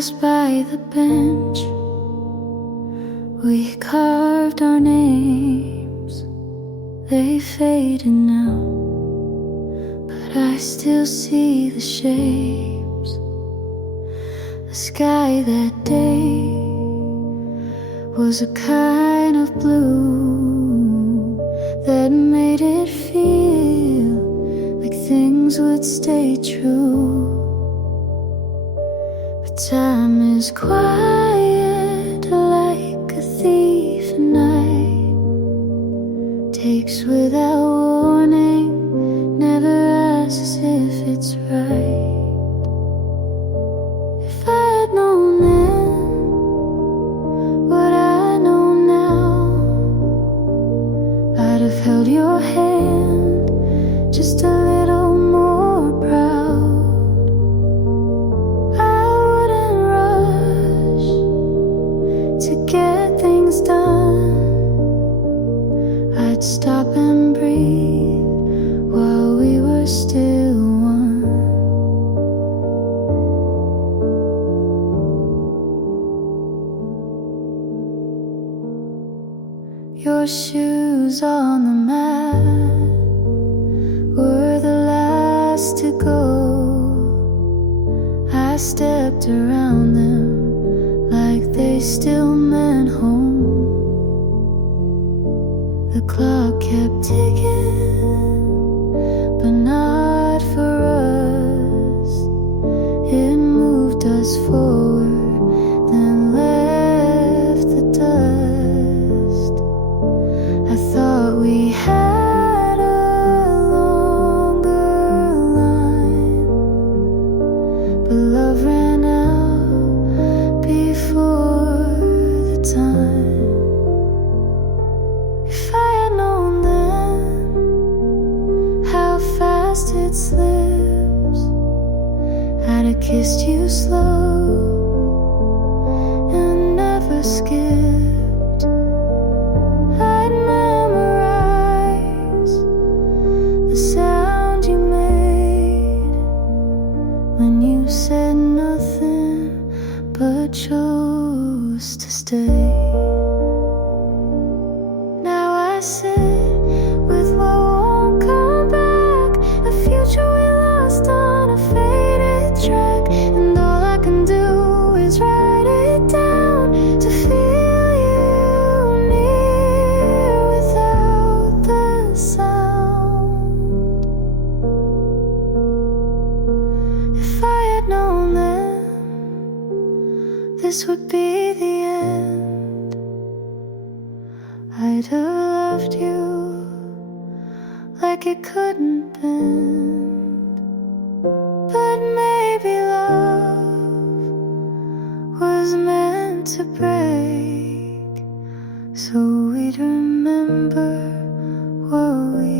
passed by the bench. We carved our names. They faded now, but I still see the shapes. The sky that day was a kind of blue that made it feel like things would stay true. But time is quiet like a thief at night, takes without warning, never asks if it's right. If I had known then what I know now, I'd have held your hand just a little more proud. I wouldn't rush to get things done. I'd stop and breathe while we were still one. Your shoes on the mat were the last to go. I stepped around them like they still meant home. The clock kept ticking, but not for us. It moved us forward, then left the dust. I thought we had a longer line, but love ran out before the time. If I had known then how fast it slips, I'd have kissed you slow and never skipped. I'd memorize the sound you made when you said nothing but chose to stay. Now I sit with what won't come back, a future we lost on a faded track, and all I can do is write it down to feel you near without the sound. If I had known then this would be the end, I'd have loved you like it couldn't bend. But maybe love was meant to break, so we'd remember what we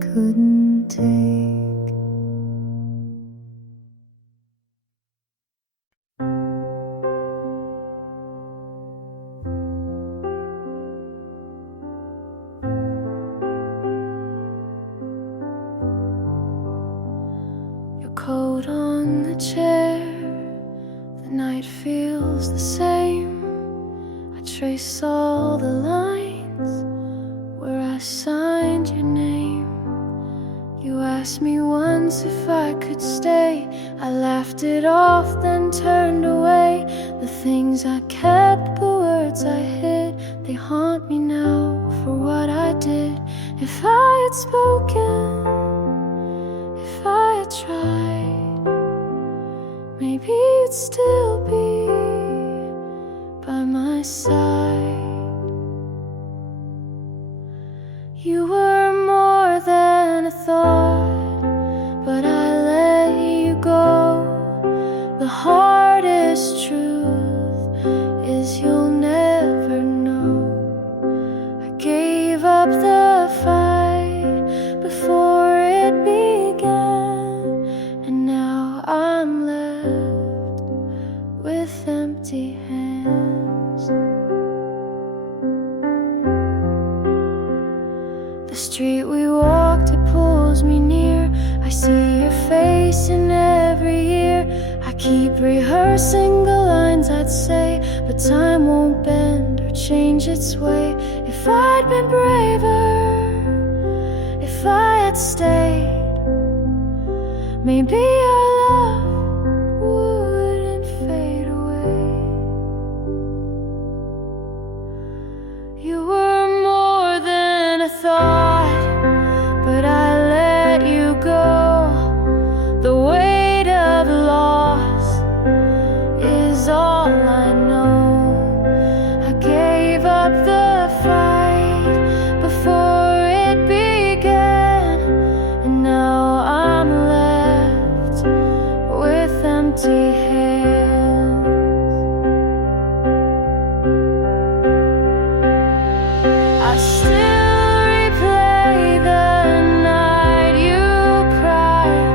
couldn't take. Coat on the chair, the night feels the same. I trace all the lines where I signed your name. You asked me once if I could stay. I laughed it off, then turned away. The things I kept, the words I hid, they haunt me now for what I did. If I had spoken, if I had tried, maybe you'd still be by my side. You were more than a thought, but I let you go. The hardest truth is you'll never know. I gave up the fight before it began, and now I'm left with empty hands. The street we walked, it pulls me near. I see your face in every year. I keep rehearsing the change its way. If I'd been braver, if I had stayed, maybe our love wouldn't fade away. You were more than a thought, but I let you go. The weight of loss is all I know. I gave up the fight before it began, and now I'm left with empty hands. I still replay the night you cried.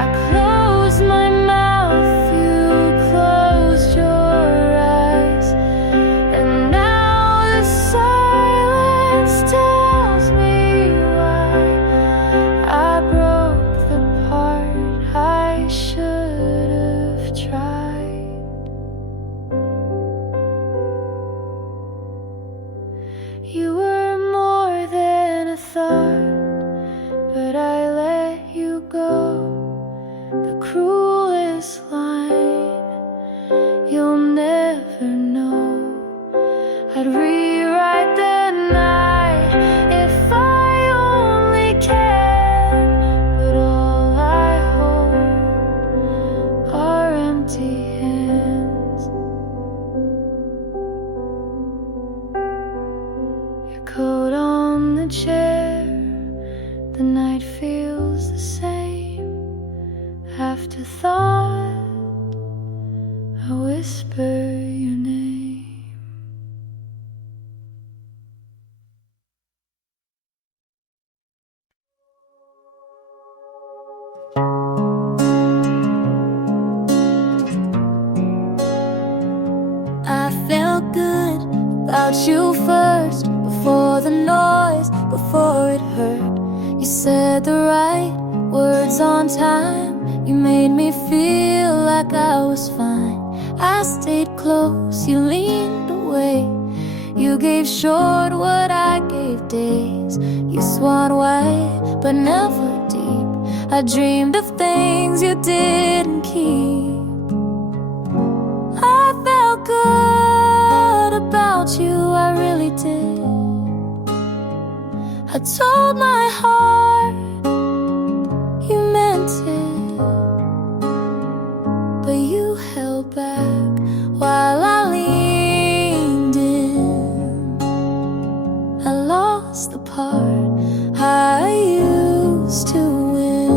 I closed my mouth, you closed your eyes, and now the silence tells me why I broke the part I should have tried. You were more than a thought, but I let you go. The cruelest line you'll never know. I'd rewrite the night if I only cared, but all I hold are empty hands. Your coat on the chair, the night feels the same. Afterthought, I whisper your name. I felt good about you first, before the noise, before it hurt. You said the right words on time. You made me feel like I was fine. I stayed close, you leaned away. You gave short what I gave days. You swam wide, but never deep. I dreamed of things you didn't keep. I felt good about you, I really did. I told my heart you meant it, but you held back while I leaned in. I lost the part I used to win.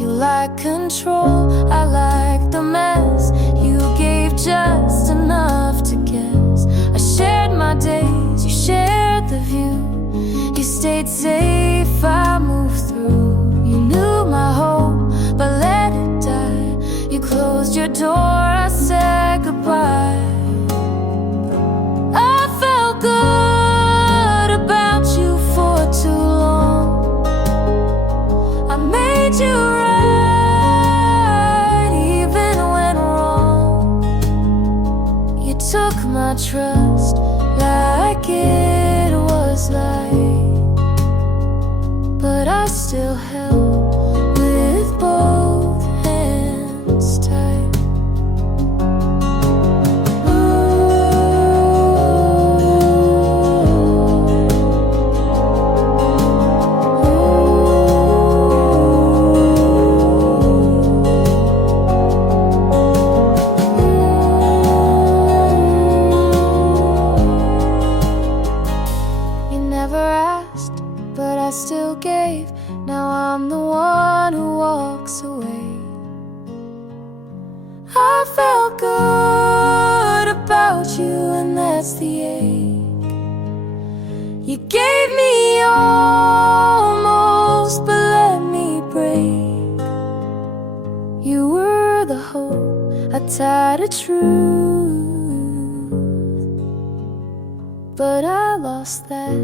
You like control, I like the mess. You gave just enough to guess. I shared my days, you shared the view. You stayed safe, I moved through. You knew my hope, but let it die. You closed your door, I said goodbye. I felt good about you for too long. I made you right even when wrong. You took my trust like it was light, but I still held with both hands tight. You never asked, but I still gave. Now I'm the one who walks away. I felt good about you, and that's the ache. You gave me almost, but let me break. You were the hope I tied a truth, but I lost that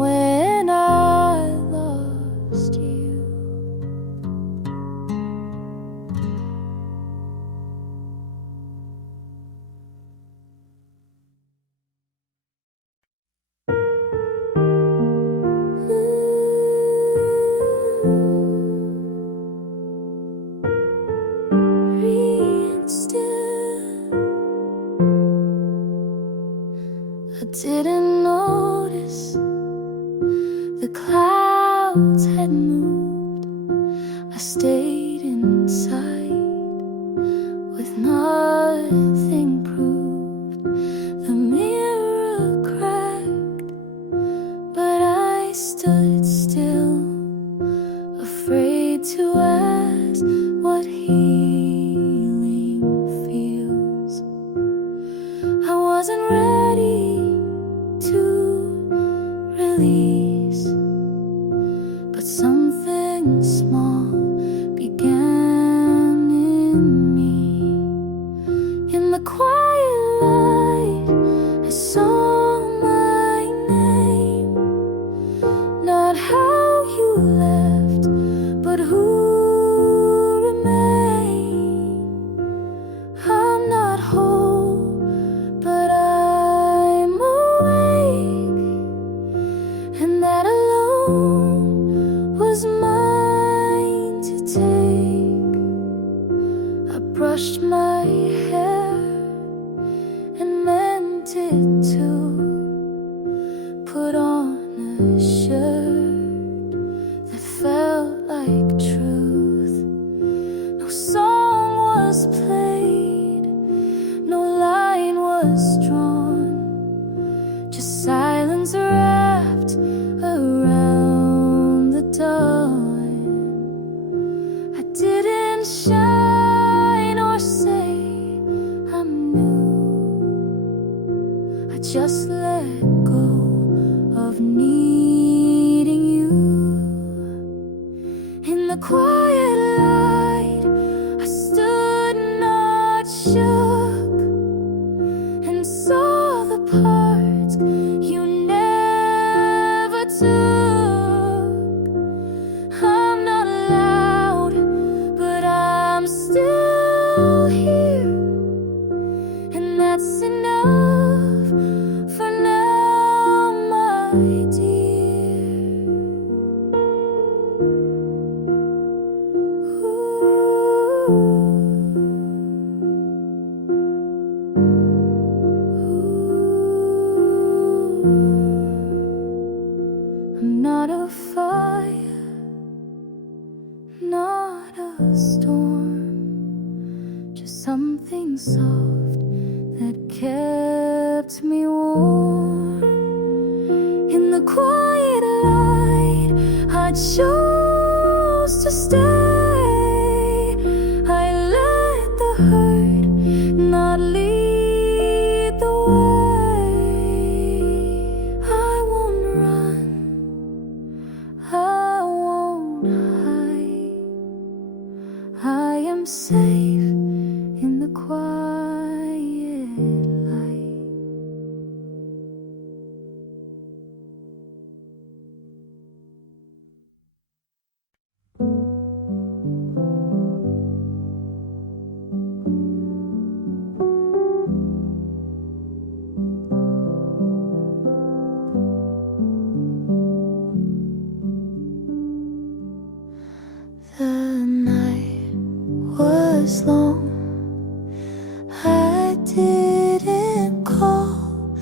when I lost you. I didn't notice the clouds had moved. I stayed inside with nothing proved. The mirror cracked, but I stood still, afraid to ask what healing feels. I wasn't ready to release, but something small began in me. In the quiet light, I saw my name. Not how you left, but who remained. I'm not whole, but I'm awake, and that alone was mine to take. I brushed my hair and meant it too, put on a shirt that felt like truth. No song was played, no line was drawn, just silence wrapped around the dawn. I didn't shine or say I'm new, I just let go of needing you. In the quiet light, I stood not shook, and saw the parts you never took. I'm not loud, but I'm still here, and that's enough for now, my dear. I'm not a fire, not a storm, just something soft that kept me warm. In the quiet light, I chose to stay. I let the hurt not lead the way. I won't run, I won't hide. I am safe in the quiet light. The night was long, I didn't call.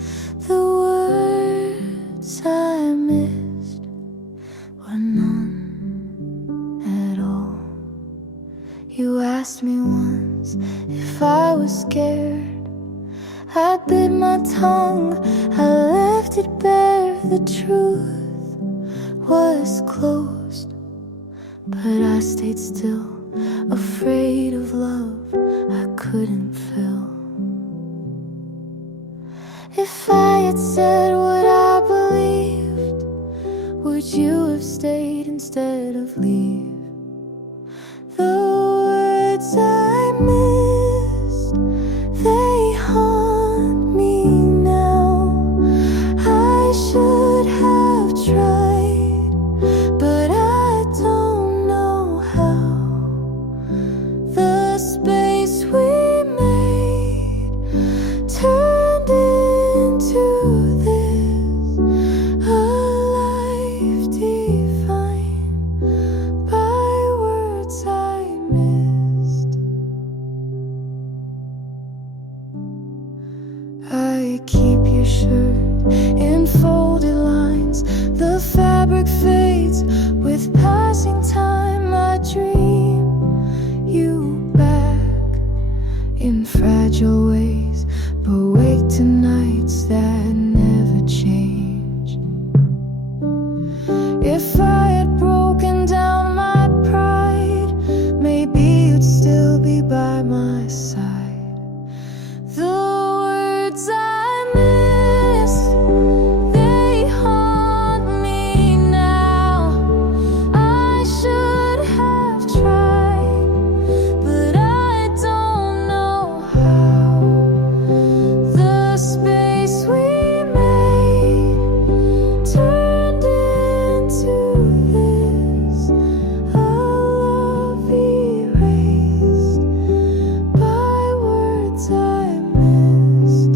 The words I missed were none at all. You asked me once if I was scared. I bit my tongue, I left it bare. The truth was closed, but I stayed still, afraid of love I couldn't feel. If I had said what I believed, would you have stayed instead of leave? The words I missed, they haunt me now. I should have tried, but I don't know how. The space we made turned into this, a life defined by words I missed. I keep your shirt in folded lines. The fabric fades with passing time. I dream you back in fragile ways, but wake to nights that never change. If I had broken down my pride, maybe you'd still be by my side. The words I missed, they haunt me now. I should have tried, but I don't know how. The space we made turned into this, a love erased by words I missed.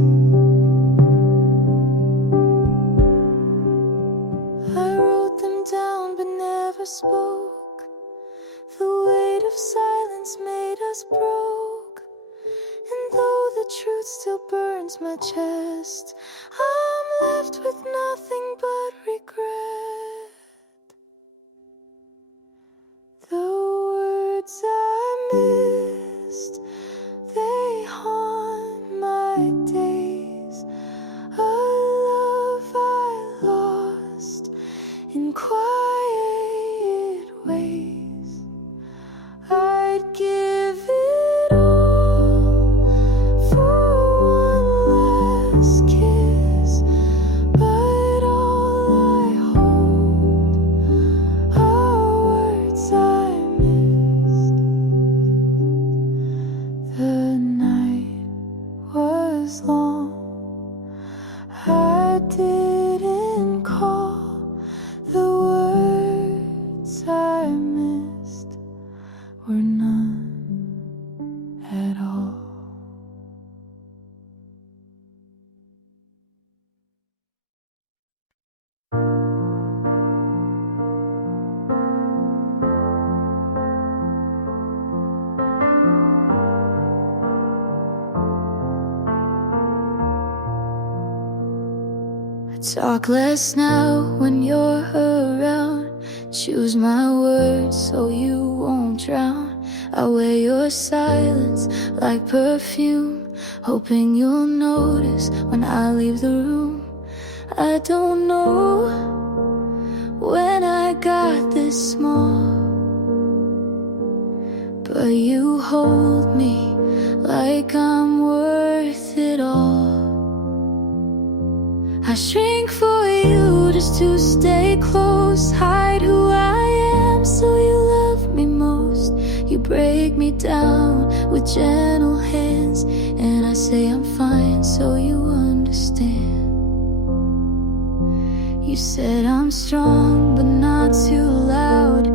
I wrote them down but never spoke. The weight of silence made us broke. And though the truth still burns my chest, I'm left with nothing but regret. The words I missed, they haunt my days. A love I lost in quiet ways. I'd give it all for one last kiss, but all I hold are words I missed. The night was long, I didn't call. The words I missed were none at all. I talk less now when you're around. Choose my words so you won't drown. I wear your silence like perfume, hoping you'll notice when I leave the room. I don't know when I got this small, but you hold me like I'm worth it all. I shrink for you just to stay close, hide who I am so you love me most. You break me down with gentle hands, and I say I'm fine so you understand. You said I'm strong but not too loud.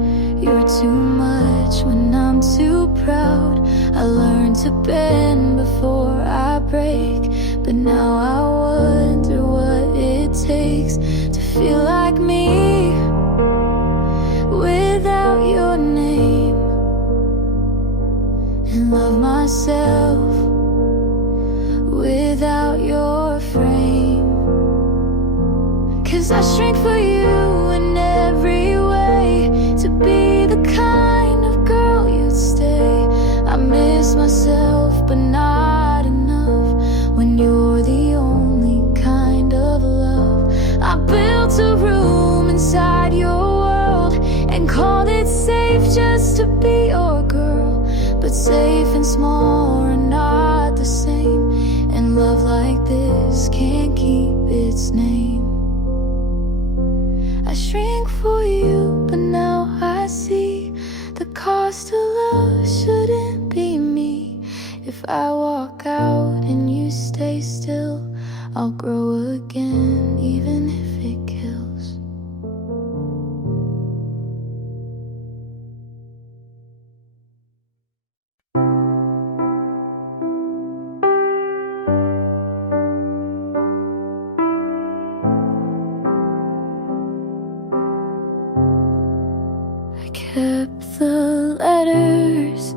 You're too much when I'm too proud. I learned to bend before I break, but now I wonder what it takes to feel like me without your name, and love myself without your frame. 'Cause I shrink for you in every way, to be the kind of girl you'd stay. I miss myself but not enough when you're the only kind of love. I built a room inside your world and called it safe just to be your girl. But safe and small are not the same, and love like this can't keep its name. I shrink for you, but now I see the cost of love shouldn't be me. If I walk out and you stay still, I'll grow again, even if it kills. I kept the letters,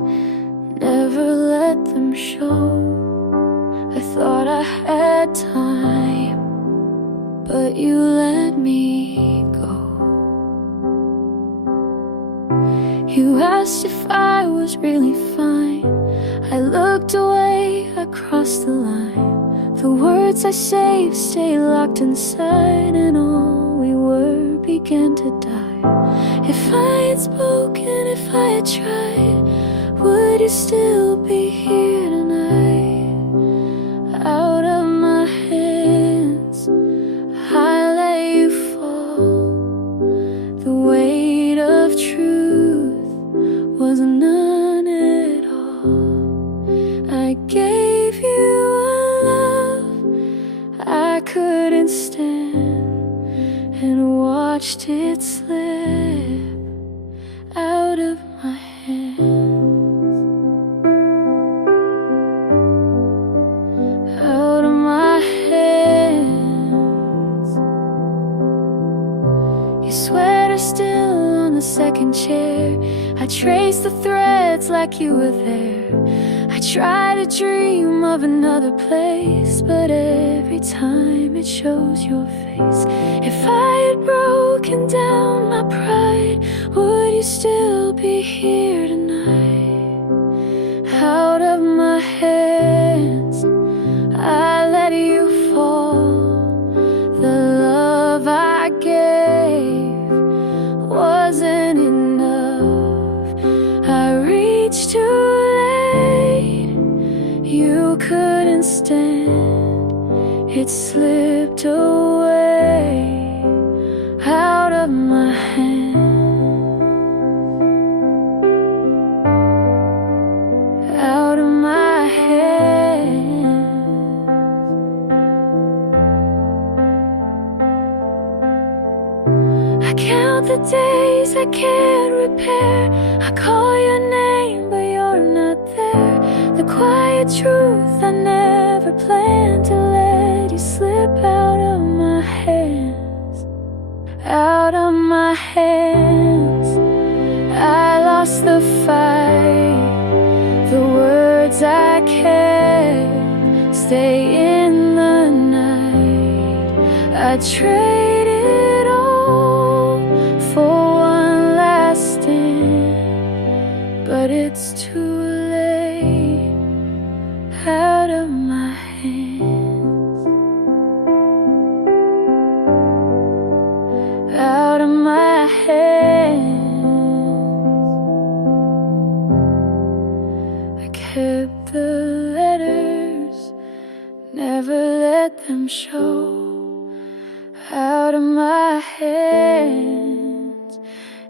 never let them show. I thought I had time, but you let me go. You asked if I was really fine. I looked away, I crossed the line. The words I saved stay locked inside, and all we were began to die. If I had spoken, if I had tried, would you still be here tonight? Out of my hands, I let you fall. The weight of truth was none at all. I gave you a love I couldn't stand, and watched it slip out of my hands. Out of my hands. Your sweater still on the second chair. I traced the threads like you were there. I try to dream of another place, but every time it shows your face. If I had broken down my pride, would you still be here tonight? Out of my hands, I let you fall. The love I gave wasn't enough. I reached too late, you couldn't stand. It slipped away out of my hands. Out of my hands. I count the days I can't repair. I call your name, but you're not there. The quiet truth I never planned to let you slip out of my hands. Out of my hands. I lost the fight. The words I kept stay in the night. I traded all for one last stand, but it's too late. Out of my hands. Out of my hands. I kept the letters, never let them show. Out of my hands,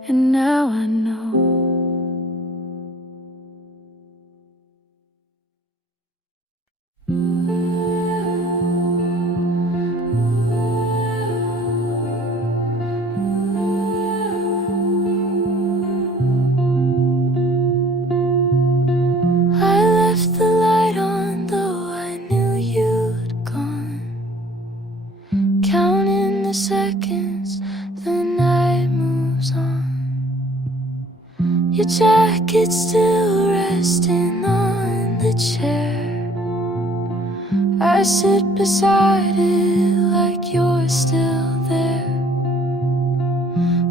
and now I know. I left the light on, though I knew you'd gone. Counting the seconds, the night moves on. Your jacket's still resting on the chair. I sit beside it like you're still there.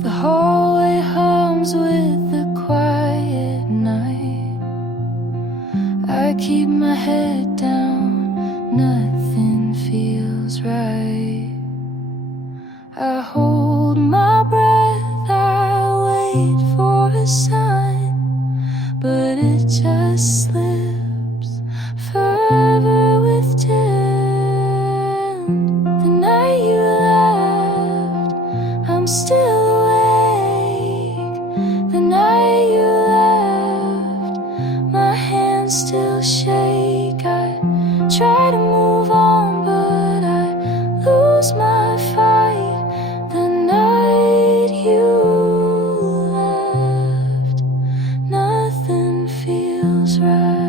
The hallway hums with the quiet night. I keep my head down, nothing feels right. I hold my breath, I wait for a sign, but it just slips further with down. The night you left, I'm still awake. The night you left, my hands still shake. I try to move on, but I lose my fight. The night you left, nothing feels right.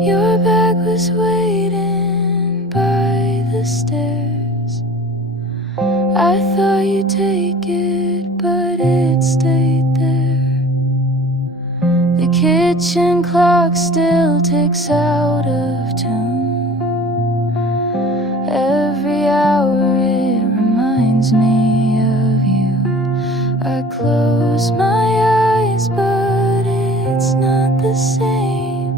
Your bag was waiting by the stairs. I thought you'd take it, but it stayed there. kitchen clock still ticks out of tune. Every hour it reminds me of you. I close my eyes, but it's not the same.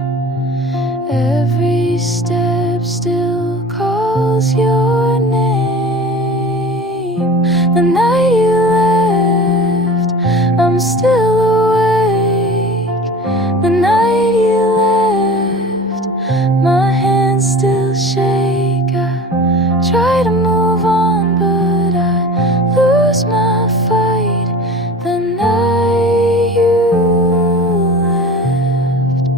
Every step still calls your name. The night you left, I'm still awake. The night you left, my hands still shake. I try to move on, but I lose my fight. The night you left,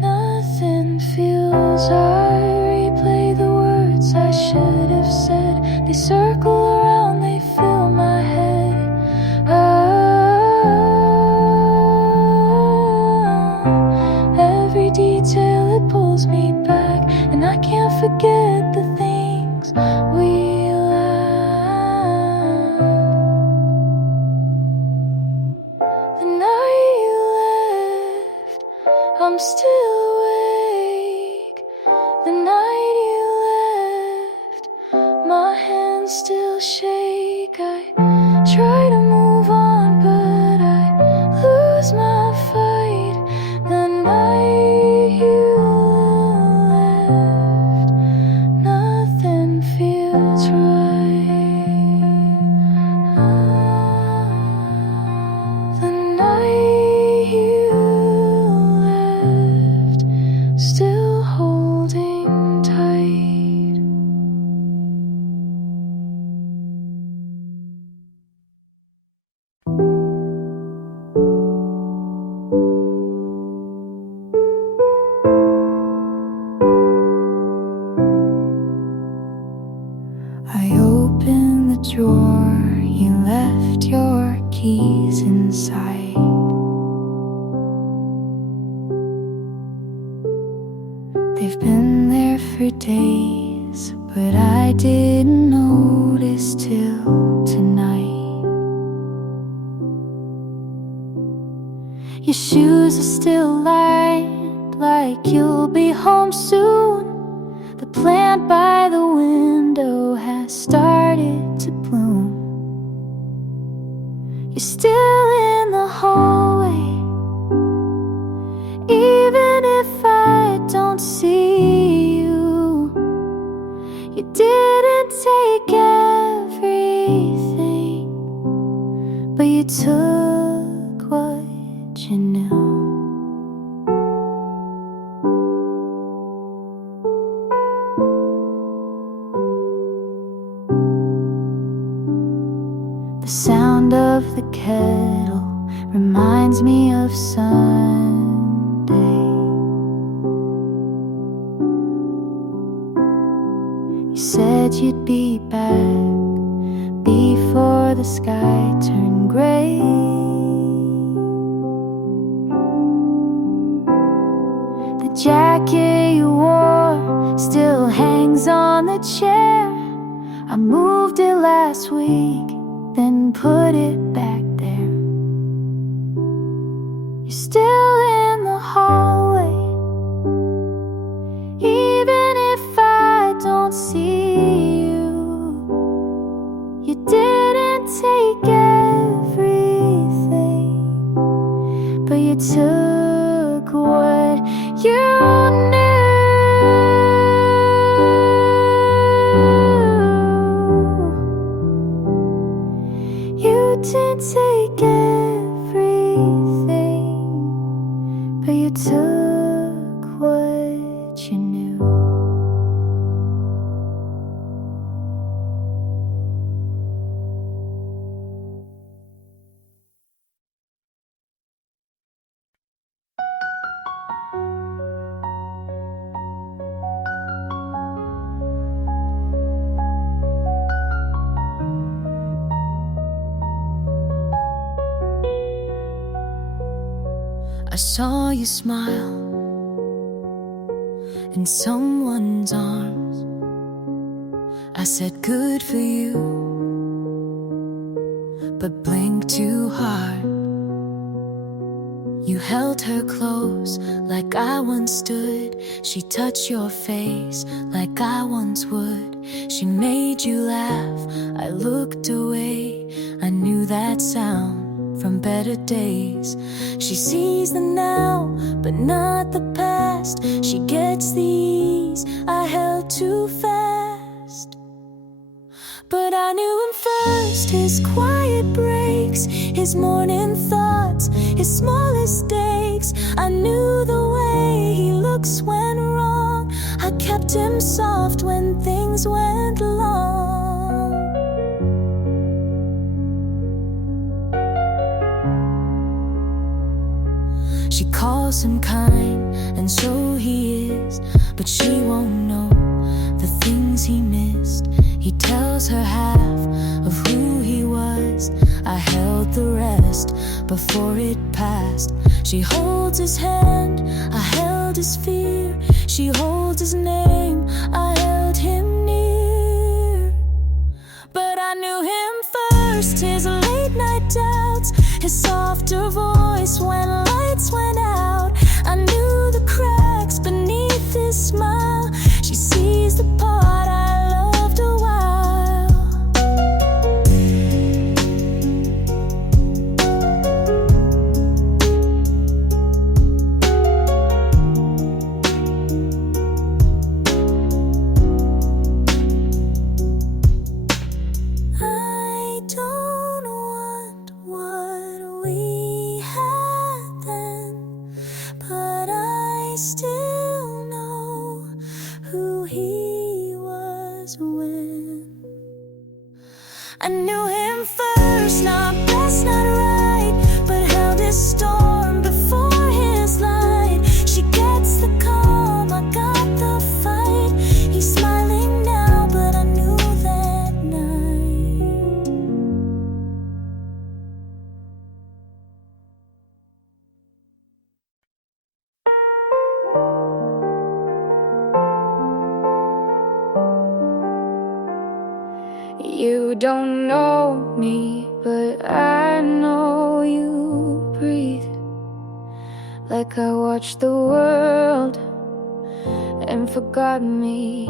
nothing feels. I replay the words I should have said. They circle around, they fill my head. Every detail, it pulls me back, and I can't forget the things we laughed. The night you left, I'm still awake. The night you left, my hands still shake. I try to move on, but I lose my fight. The night you left, nothing feels right. The night you left, still holding tight. I opened the drawer, you left your keys inside. They've been there for days, but I didn't notice till tonight. Your shoes are still lined, like you'll be home soon. The plant by the window has started to bloom. You're still in the hallway, even if I don't see you. You didn't take everything, but you took what you knew. The sound of the kettle reminds me of Sunday. You said you'd be back before the sky turned gray. The jacket you wore still hangs on the chair. I moved it last week, then put it back there. You're still in the hallway, even if I don't see you. You didn't take everything, but you took what you knew. You didn't take everything, but you took what you knew. I saw you smile in someone's arms. I said good for you, but blinked too hard. You held her close like I once stood. She touched your face like I once would. She made you laugh, I looked away. I knew that sound from better days. She sees the now, but not the past. She gets the ease I held too fast. But I knew him first, his quiet breaks, his morning thoughts, his smallest stakes. I knew the way he looks when wrong. I kept him soft when things went long. She calls him kind, and so he is, but she won't know the things he missed. He tells her half of who he was. I held the rest before it passed. She holds his hand, I held his fear. She holds his name, I held him near. But I knew him first, his late night doubts, his softer voice when lights went out. I knew the cracks beneath his smile. She sees the part I loved a while. I don't want what we had then, but I still know who he was when I knew him first, not best, not right, but held his storm before his light. She gets the calm, I got the fight. He's smiling now, but I knew that night. You don't know me, but I know you breathe. Like I watched the world and forgot me.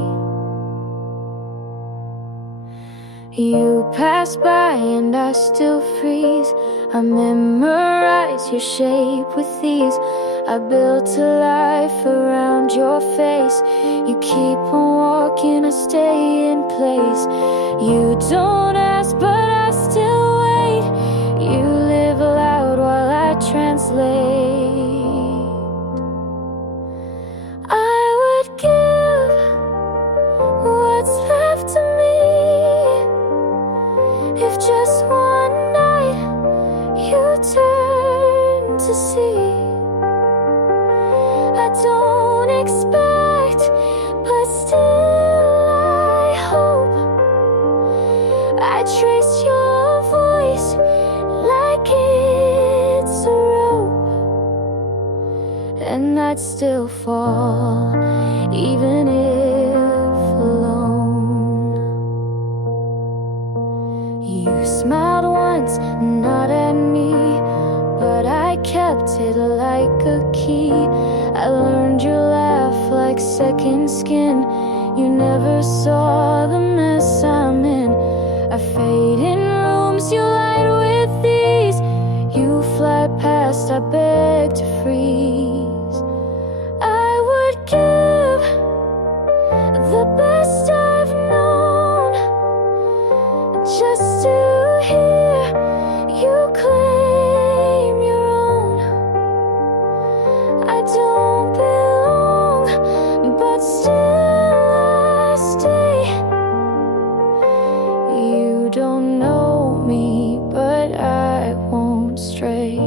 You pass by and I still freeze. I memorize your shape with ease. I built a life around your face. You keep on walking, I stay in place. You don't ask, but I still wait. You live aloud while I translate. I would give what's left of me if just one night you turn to see. I don't expect, but still I hope. I trace your voice like it's a rope, and I'd still fall, even if alone. You smiled once, not at me, but I kept it like a key. I learned your laugh like second skin. You never saw the mess I'm in. I fade in rooms you light with these. You fly past, I beg to freeze. I would give the best I've known just to hear you claim your own. I don't belong, but still I stay. You don't know me, but I won't stray.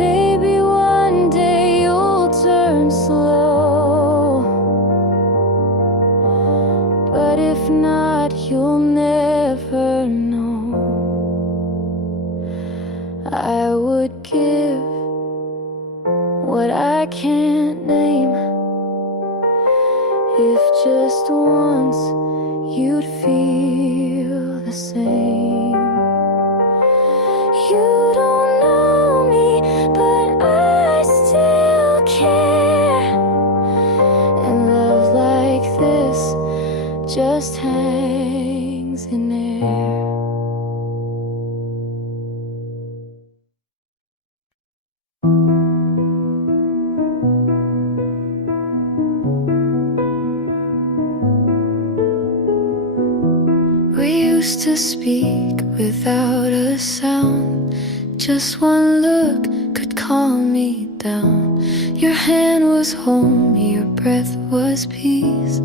Maybe one day you'll turn slow, but if not, you'll never know. I would give what I can't name if just once you'd feel the same. You don't know me, but I still care. And love like this just hangs in air. We used to speak without a sound. Just one look could calm me down. Your hand was home, your breath was peace.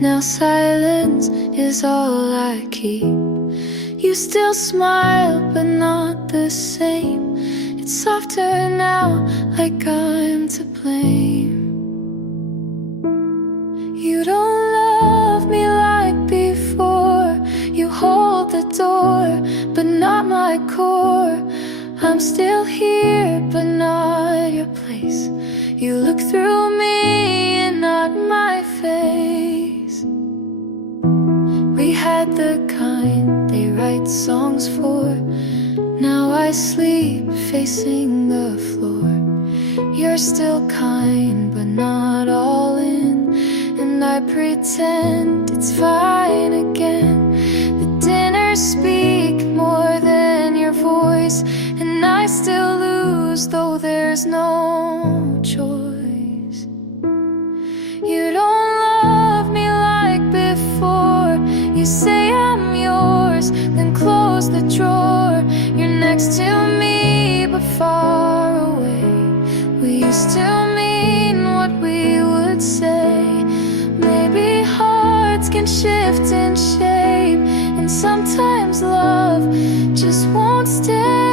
Now silence is all I keep. You still smile, but not the same. It's softer now, like I'm to blame. You don't love me like before. You hold the door, but not my core. I'm still here, but not your place. You look through me and not my face. We had the kind they write songs for. Now I sleep facing the floor. You're still kind, but not all in. And I pretend it's fine again. The dinners speak more than your voice, and I still lose, though there's no choice. You don't love me like before. You say I'm yours, then close the drawer. You're next to me, but far away. We used to mean what we would say. Maybe hearts can shift in shape, and sometimes love just won't stay.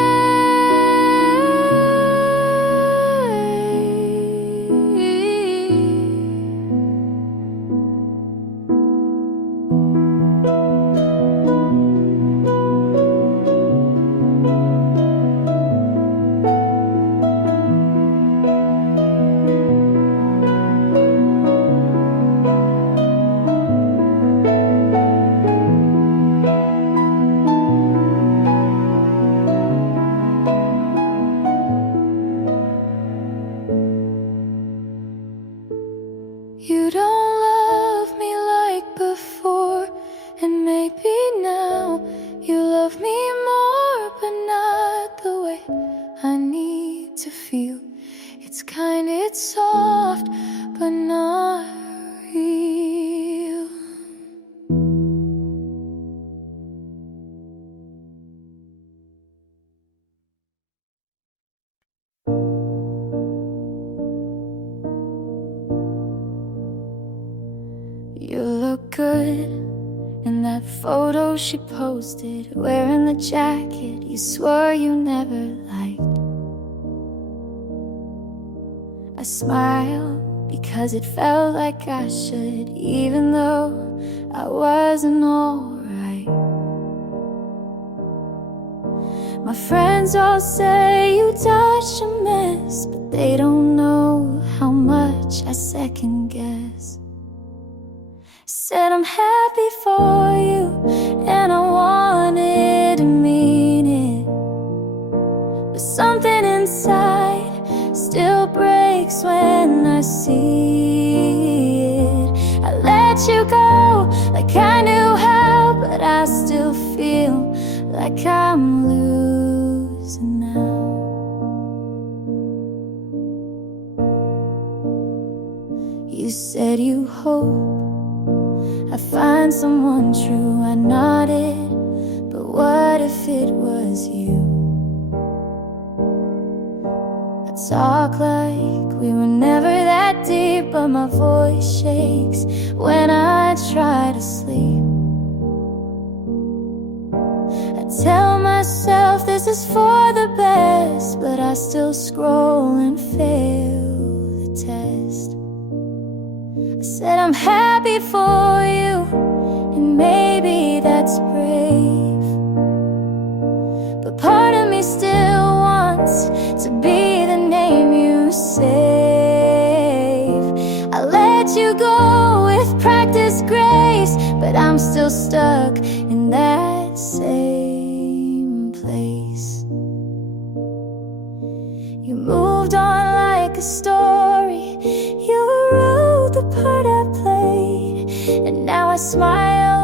You don't love me like before, and maybe now you love me more, but not the way I need to feel. It's kind, it's soft, but not real. You look good in that photo she posted, wearing the jacket you swore you never liked. I smile because it felt like I should, even though I wasn't alright. My friends all say you touch a mess, but they don't know how much I second guess. Said I'm happy for you, and I wanted to mean it, but something inside still breaks when I see it. I let you go like I knew how, but I still feel like I'm losing now. You said you hope I find someone true. I nodded, but what if it was you? I talk like we were never that deep, but my voice shakes when I try to sleep. I tell myself this is for the best, but I still scroll and fail the test. I said I'm happy for you, and maybe that's brave, but part of me still wants stuck in that same place. You moved on like a story, you wrote the part I played, and now I smile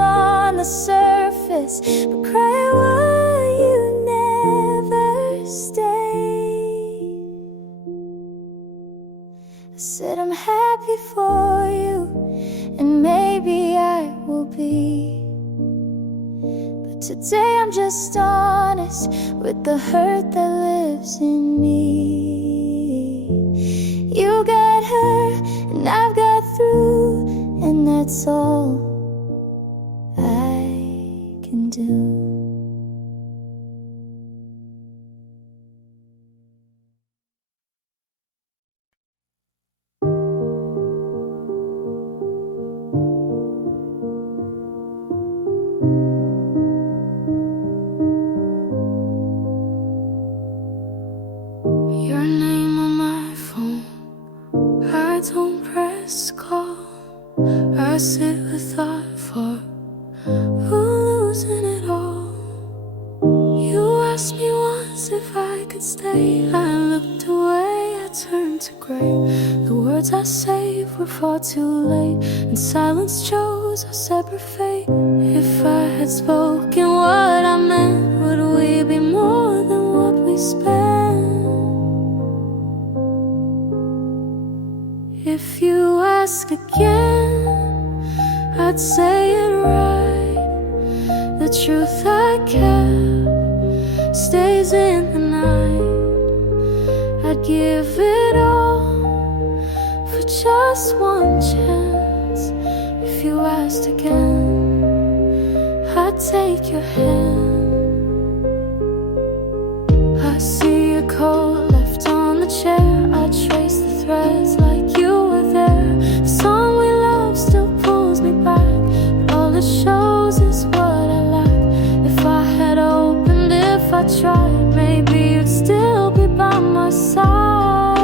on the surface, but cry why you never stayed. I said I'm happy for you, and maybe I will be, but today I'm just honest with the hurt that lives in me. You got hurt and I've got through, and that's all I can do. Your name on my phone, I don't press call. I sit with thought for losing it all. You asked me once if I could stay, I looked away, I turned to gray. The words I saved were far too late, and silence chose our separate fate. If I had spoken what I meant, would we be more than what we spent? If you ask again, I'd say it right. The truth I kept stays in the night. I'd give it all for just one chance. If you asked again, I'd take your hand. I see your coat left on the chair, I trace the threads like you were there. The song we love still pulls me back, but all it shows is what I lack. If I had opened, if I tried, maybe you'd still be by my side.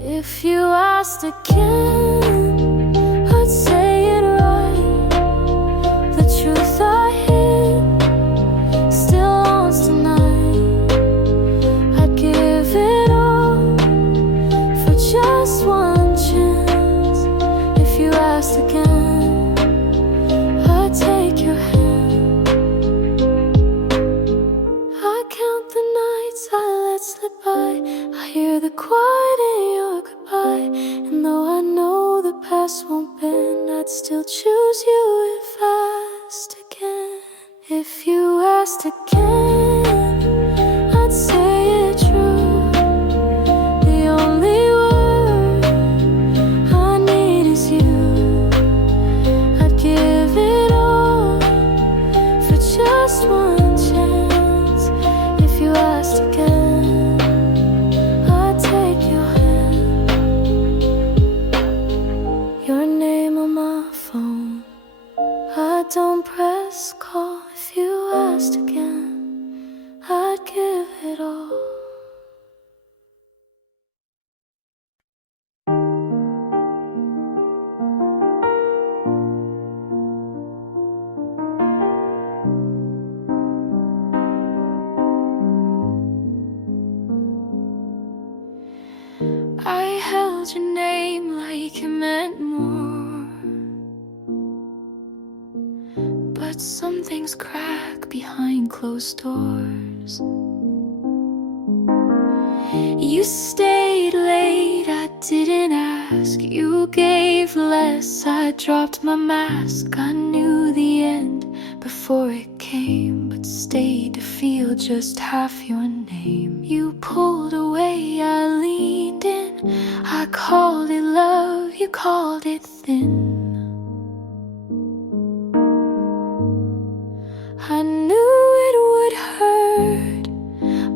If you asked again, I'd say it right. The truth I hid still haunts tonight. I'd give it all for just one chance. If you asked again, I'd take your hand. I count the nights I let slip by, I hear the quiet in your goodbye. And though I know the past won't bend, I'd still choose you if asked again. If you asked again, I'd say it true. The only word I need is you. I'd give it all for just one chance. If you asked again, I'd take your hand. Your name on my phone, I don't press call. If you asked again, I'd give it all. I held your name like it meant more, but some things crack behind closed doors. You stayed late, I didn't ask. You gave less, I dropped my mask. I knew the end before it came, but stayed to feel just half your name. You pulled away, I leaned in. I called it love, you called it thin. I knew it would hurt,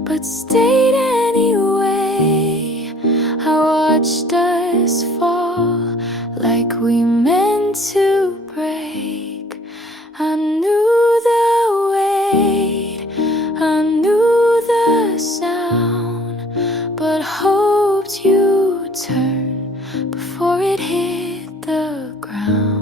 but stayed anyway. I watched us fall like we meant to break. I knew the weight, I knew the sound, but hoped you'd turn before it hit the ground.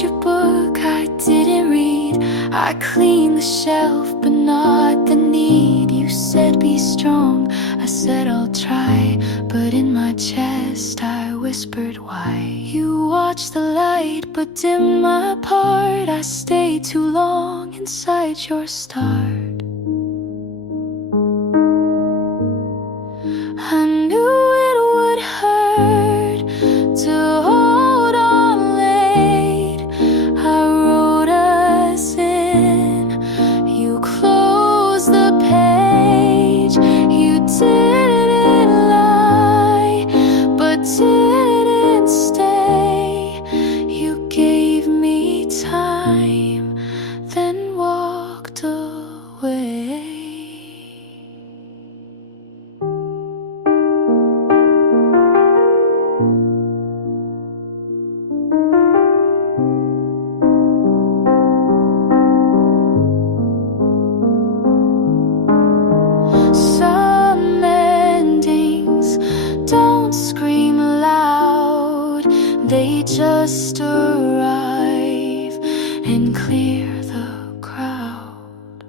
finished your book I didn't read. I cleaned the shelf, but not the need. You said be strong, I said I'll try, but in my chest I whispered why. You watched the light, but dimmed my part. I stayed too long inside your start. I knew it would hurt to hold on late. I wrote us in, you closed the page. You didn't lie, but didn't stay. You gave me time, then walked away. Some endings don't scream loud, they just arrive and clear the crowd.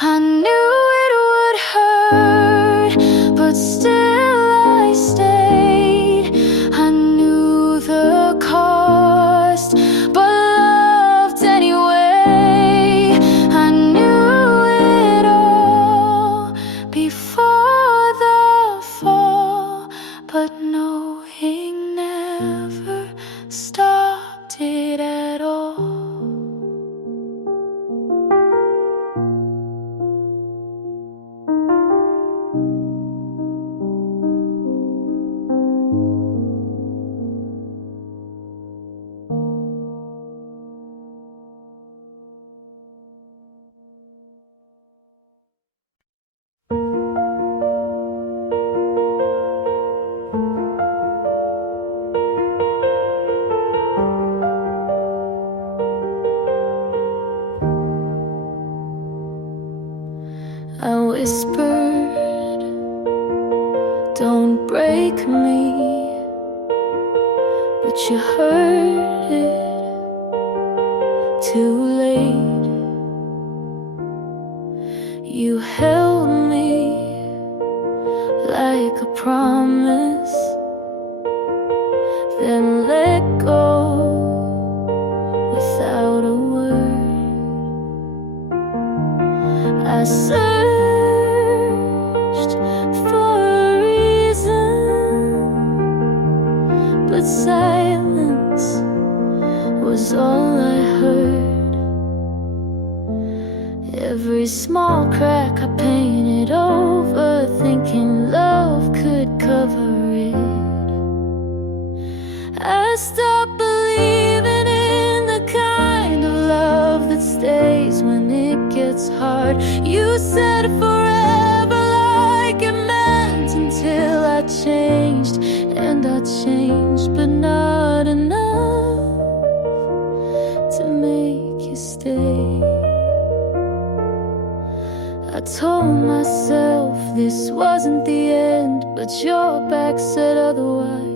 I knew it would hurt, but still I stayed. I knew the cost, but loved anyway. I knew it all before the fall, but knowing never stopped it at all. I whispered, don't break me, but you heard it too late. You held me like a promise, then let go without a word. I searched for a reason, but silence was all I heard. Every small crack I painted over, thinking love could cover it. I stopped believing in the kind of love that stays when it gets hard. You said forever like it meant until I changed, and I changed, but not enough to make you stay. I told myself this wasn't the end, but your back said otherwise.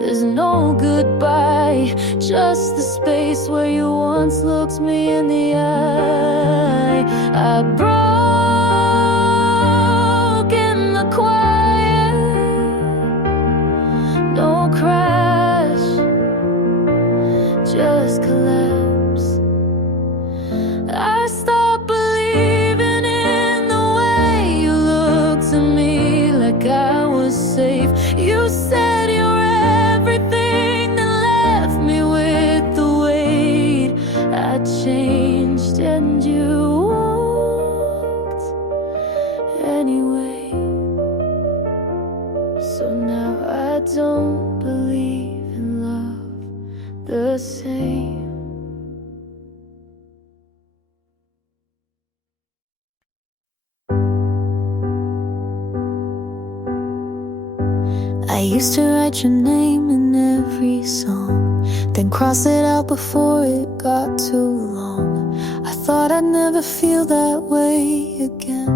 There's no goodbye, just the space where you once looked me in the eye. I broke in the quiet, no crash, just collapse. I stopped believing in the way you looked at me like I was safe. You said you were everything, that left me with the weight. I changed and you walked anyway. So now I don't believe in love the same. I used to write your name in every song, then cross it out before it got too long. I thought I'd never feel that way again,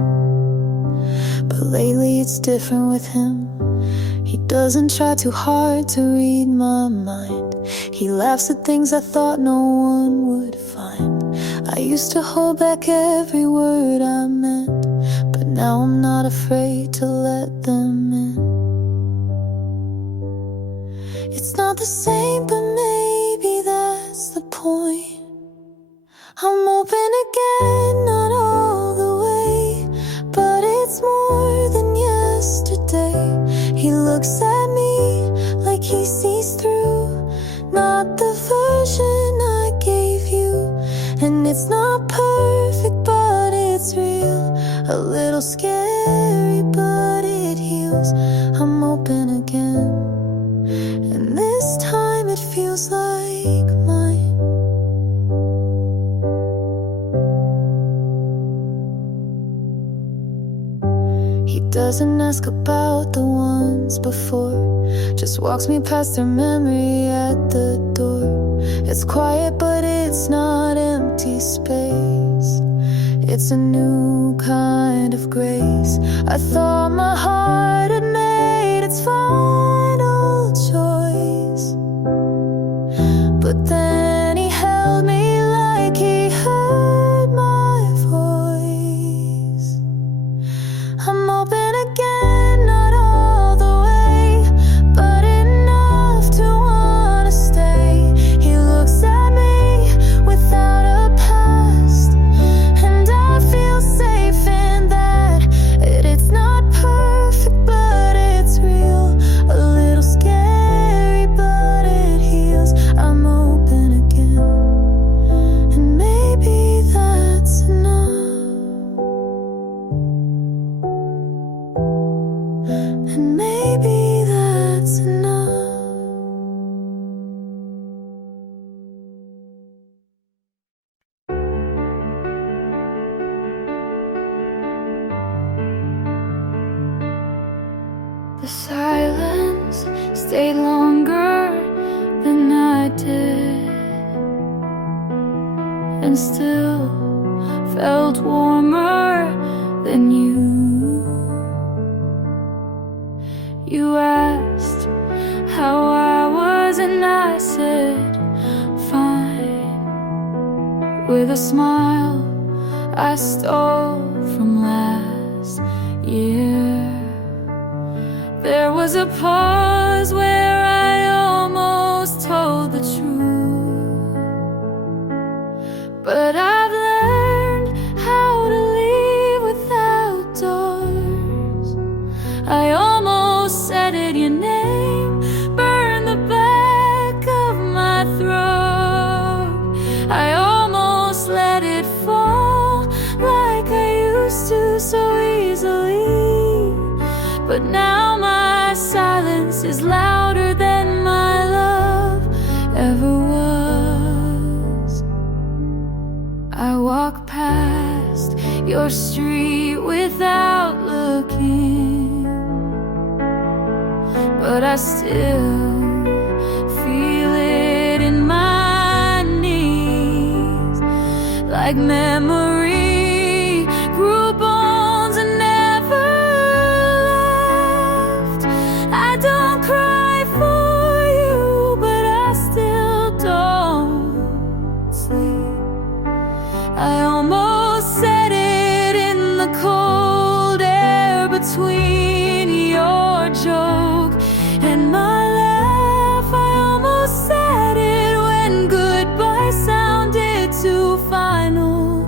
but lately it's different with him. He doesn't try too hard to read my mind. He laughs at things I thought no one would find. I used to hold back every word I meant, but now I'm not afraid to let them in. It's not the same, but maybe that's the point. I'm open again, not all the way, but it's more than yesterday. He looks at me like he sees through, not the version I gave you. And it's not perfect, but it's real. A little scary, but it heals. I'm open again, and this time it feels like mine. He doesn't ask about the ones before, just walks me past their memory at the door. It's quiet, but it's not empty space. It's a new kind of grace. I thought my heart had made its final choice, but then he held me like he heard my voice. I'm open again, not all the way, but enough to wanna stay. He looks at me without a past, and I feel safe in that. It's not perfect, but it's real. A little scary, but it heals. I'm open again, and maybe that's enough. And maybe that's enough. The silence stayed longer than I did, and still felt warmer than you. You asked how I was, and I said, fine. With a smile I stole from last year. There was a pause where I almost told the truth, but I've learned how to leave without doors. I almost said it, your name burned the back of my throat. I almost let it fall like I used to so easily, but now my silence is louder than my love ever was. I walk past your street without looking, but I still feel it in my knees, like memory grew bones and never left. I don't cry for you, but I still don't sleep. I almost said it in the cold air between your joke and my laugh. I almost said it when goodbye sounded too final,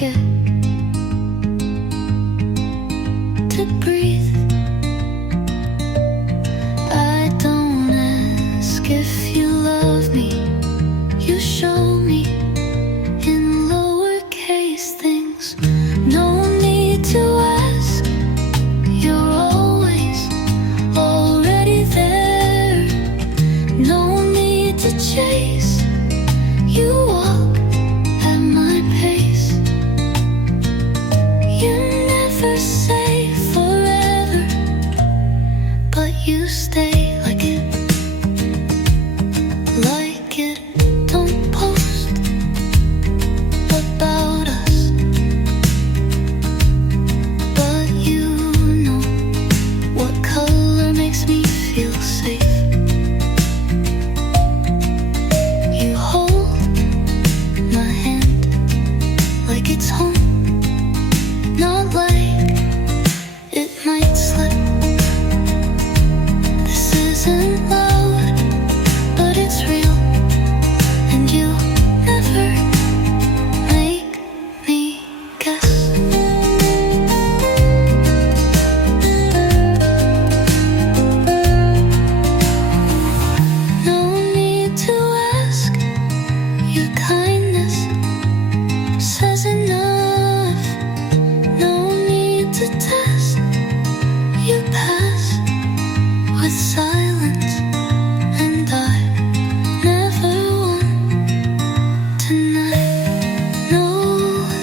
forget to breathe. I don't ask if you love me, you show me in lowercase things. No need to ask, you're always already there. No need to chase, you walk at my pace. You never say forever, but you stay like it. Like it, don't post about us, but you know what color makes me feel safe. You hold my hand like it's home, not like it might slip. This isn't loud, but it's real, and you never make me guess. No need to ask, your kindness says enough. No need to test, you pass with silence, and I never want to not know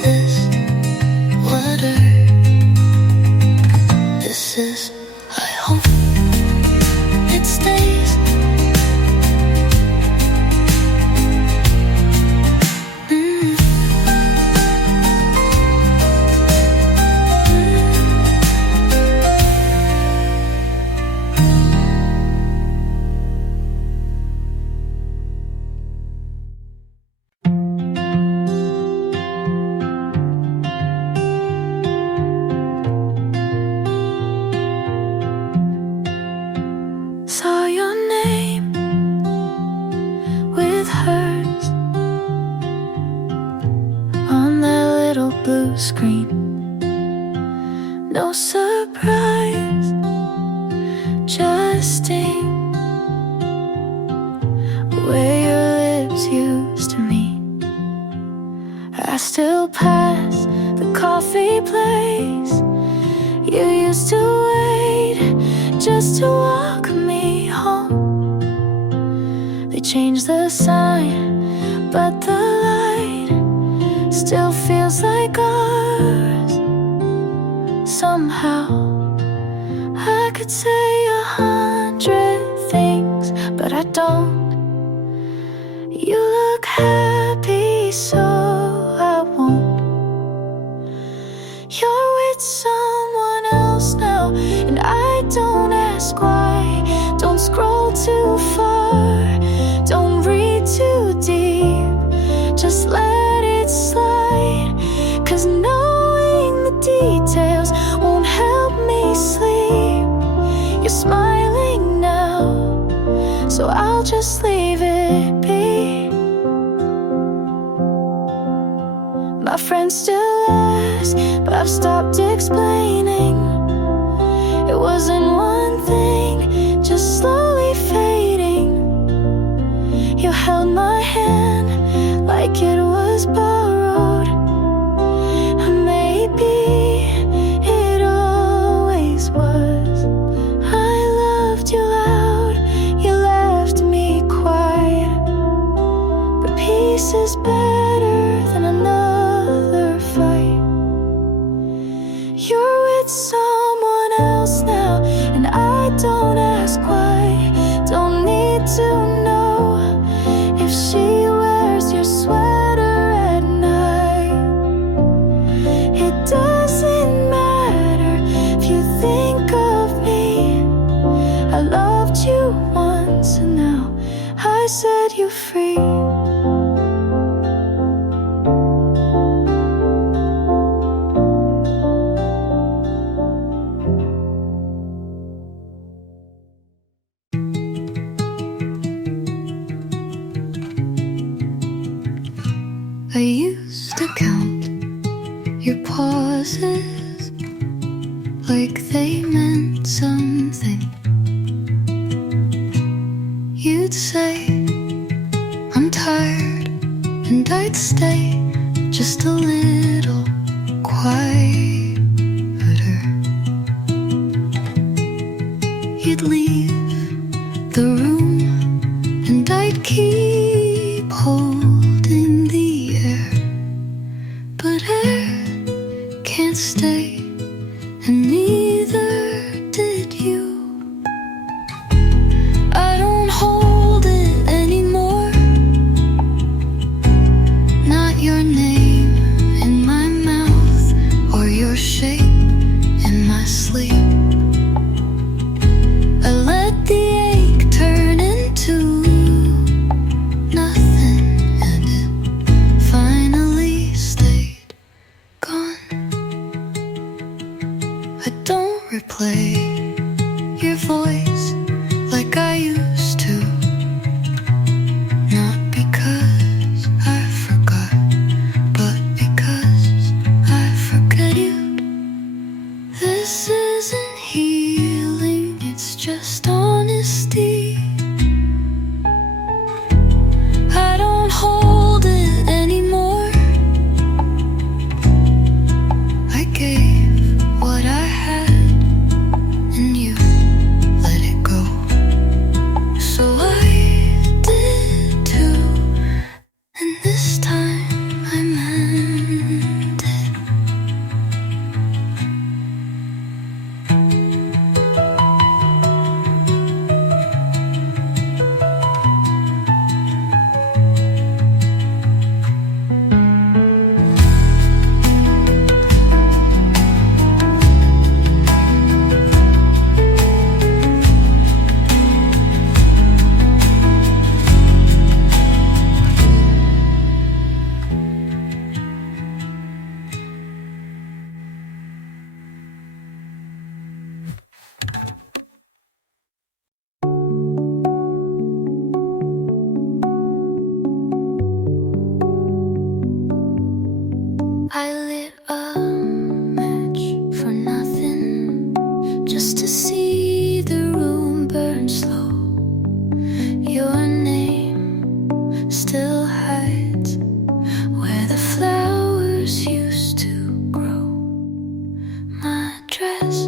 this. Whatever this is, I hope it stays. Saw your name with hers on that little blue screen. No surprise, just sting where your lips used to meet. I still pass the coffee place you used to wait just to walk me home. They changed the sign, but the light still feels like ours. Somehow I could say 100 things, but I don't. You look happy, so I won't. You're with someone else now, and I don't ask why. Don't scroll too far, don't read too deep, just let it slide. 'Cause knowing the details won't help me sleep. You're smiling now, so I'll just leave it be. My friends still ask, but I've stopped explaining. It wasn't one thing, just slowly fading. You held my hand like it was borrowed. Maybe it always was. I loved you loud, you left me quiet, but peace is better than another fight. You're with someone else now, and I don't ask why. Don't need to know if she wears your sweater at night. It doesn't matter if you think of me. I loved you once, and now I set you free. I used to count pauses like they meant something. You'd say, I'm tired, and I'd stay just a little quieter. You'd leave the room, and I'd keep holding the air. But air can't stay, and neither did you. I don't hold it anymore, not your name in my mouth or your shape in my sleep. I let the ache turn into nothing, and it finally stayed gone. I don't replay your voice like I used to, not because I forgot, but because I forget you. This isn't healing, it's just honesty. I don't hold it anymore. I gave what I had, and you let it go. So I did too, and this time I meant it. I lit a match for nothing, just to see the room burn slow. Your name still hides where the flowers used to grow. My dress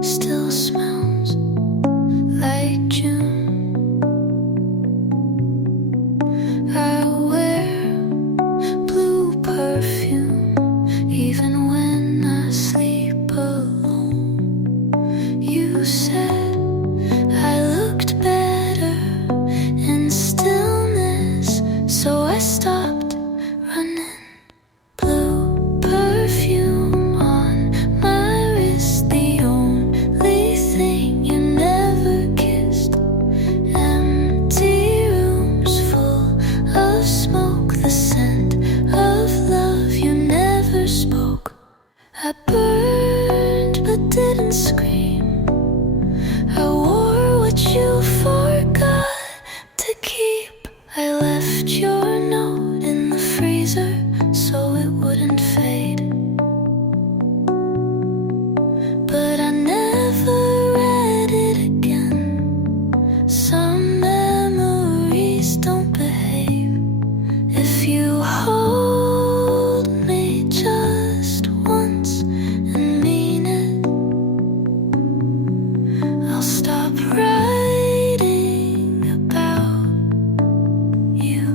still smells like June. I wear blue perfume even when I sleep alone. You said I looked better in stillness, so I stopped running. Blue perfume on my wrist, the only thing you never kissed. Empty rooms full of smoke, the scent of love you never spoke. I burned but didn't scream. I wore what you forgot to keep. I left your note in the freezer so it wouldn't fade, but I never read it again. Some memories don't behave. If you hold me just once and mean it, I'll stop writing about you.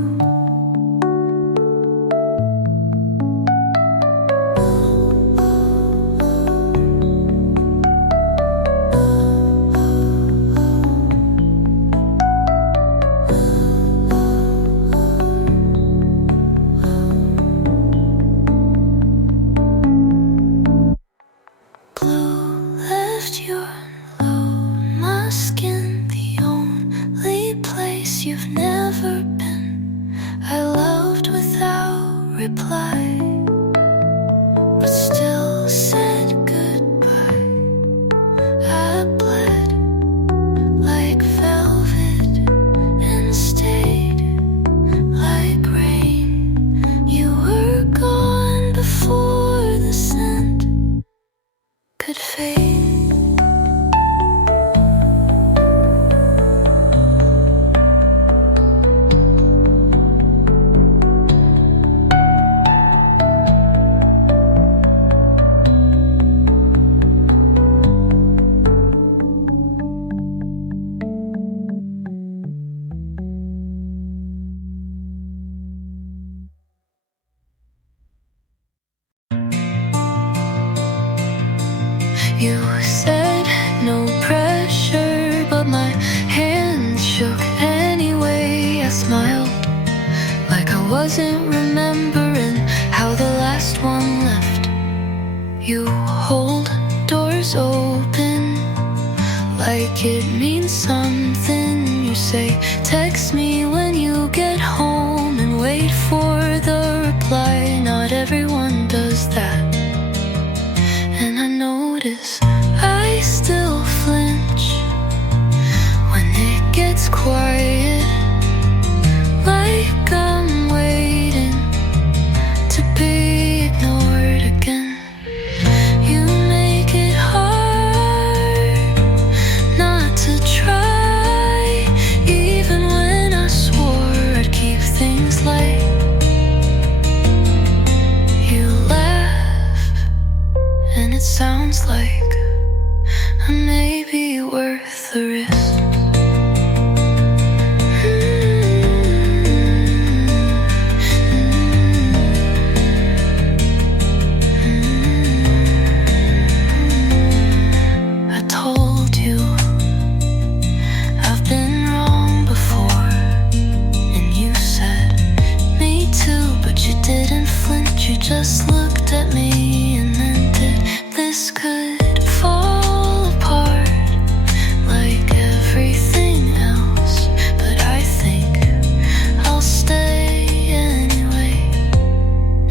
Blue left your load, my skin, the only place you've never been. I loved without reply, but still said goodbye. I bled like velvet and stayed like rain. You were gone before the You said no pressure, but my hand shook anyway. I smiled like I wasn't remembering how the last one left. You hold doors open like it means something. You say, text me when you get home, and wait for the reply. Not everyone does that. And I notice I still flinch when it gets quiet, like I'm waiting to be ignored again. You make it hard not to try, even when I swore I'd keep things light. You laugh, and it sounds like I may be worth the risk. I told you I've been wrong before, and you said, me too, but you didn't flinch. You just looked at me and then did. This could fall apart like everything else, but I think I'll stay anyway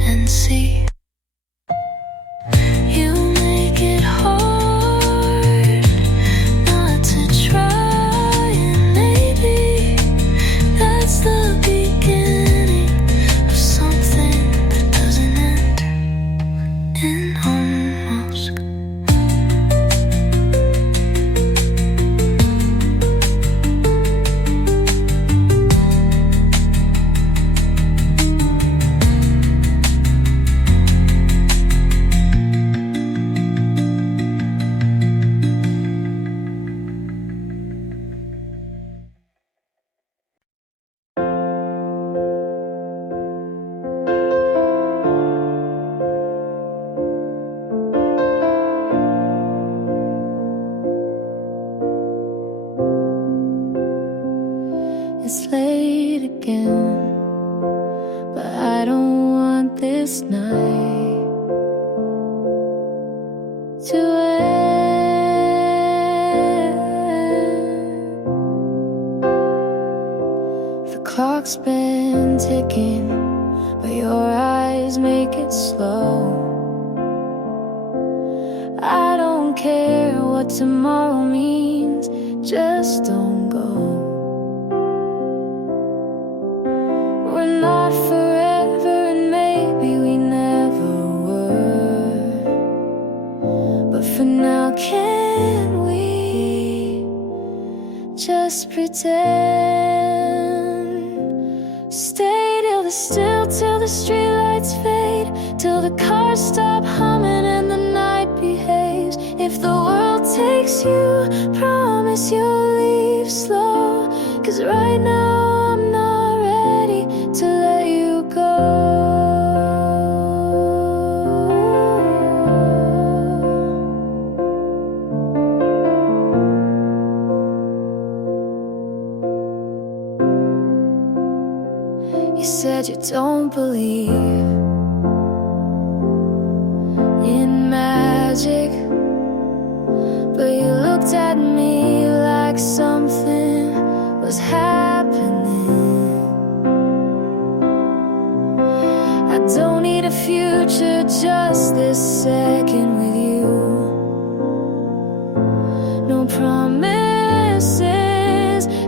and see. You make it hard not to try, and maybe that's the beginning of something that doesn't end in almost. It's late again, but I don't want this night to end. The clock's been ticking, but your eyes make it slow. I don't care what tomorrow means, just don't go. We're not forever, and maybe we never were, but for now, can we just pretend? Stay till the streetlights fade, till the cars stop humming and the night behaves. If the world takes you, promise you'll leave slow, 'cause right now I'm not ready to let you go. You said you don't believe in magic, but you looked at me like something was happening. I don't need a future, just this second with you. No promises,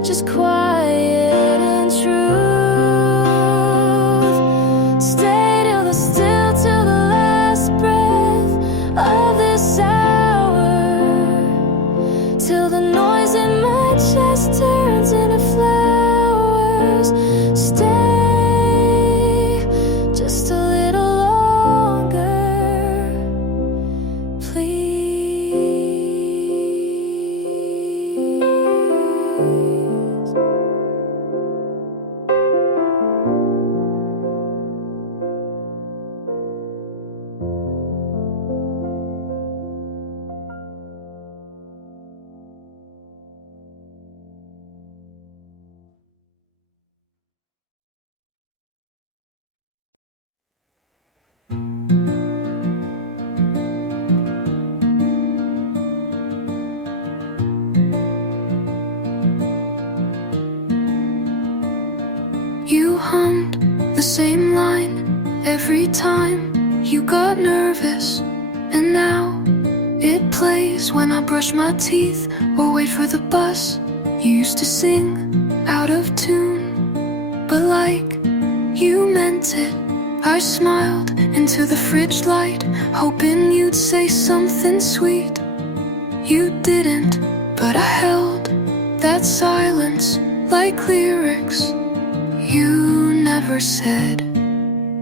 just quiet and truth. Stay till the last breath of this hour, till the noise in my chest turns into flowers. Stay just a little longer, please. the same line every time you got nervous. And now it plays when I brush my teeth or wait for the bus. You used to sing out of tune, but like you meant it. I smiled into the fridge light, hoping you'd say something sweet. You didn't, but I held that silence like lyrics. You never said